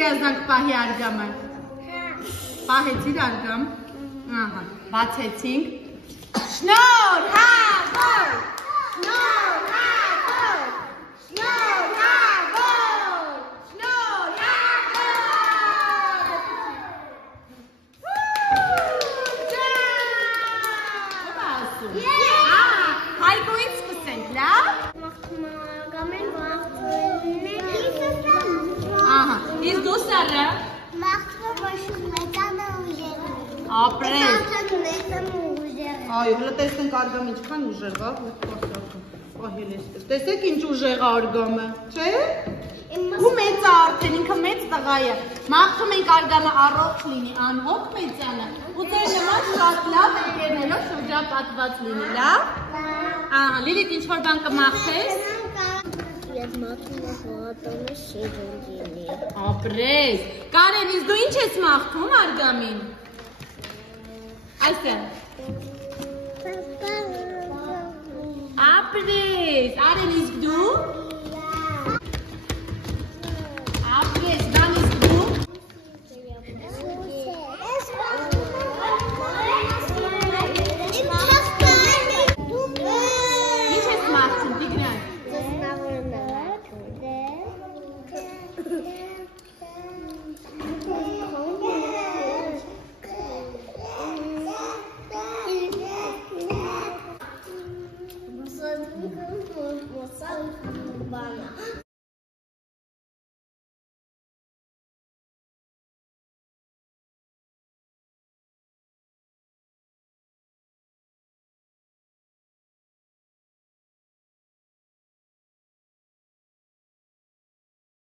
երազանք պահի արգամը։ Պահեցիր արգամ։ Ահա, բացեցինք։ Շնորհավոր։ Շնորհավոր։ Շնորհավոր։ Շնորհավոր։ Հայկոյից սկսենք, լավ։ Ահա, իսկ դու Սառա։ Ապրես։ Այո, հլը տեսնենք արգամ ինչքան ուժեղ է, պահել ես, տեսեք ինչ ուժեղ է արգամը, չէ՞։ Ու մեծ է արդեն, ինքը մեծ տղա է, մաղթում ենք արգամը առողջ լինի, անհոգ մեծանը, ու ձեր նման շատ լավ ընկերներով շրջապատված լինի, լավ։ Ահա, Լիլիթ ինչ-որ բան կմաղթես։ Ես մաղթում եմ հողատանը շիրուն լինի։ Ապրես, Կարեն, իսկ դու ինչ ես մաղթում արգամին։ Այսը։ Ապրես, Արեն, իսկ դու։ Ապրես, Դան, իսկ դու։ Ինչ ես մաղթում, Տիգրան։ Bana.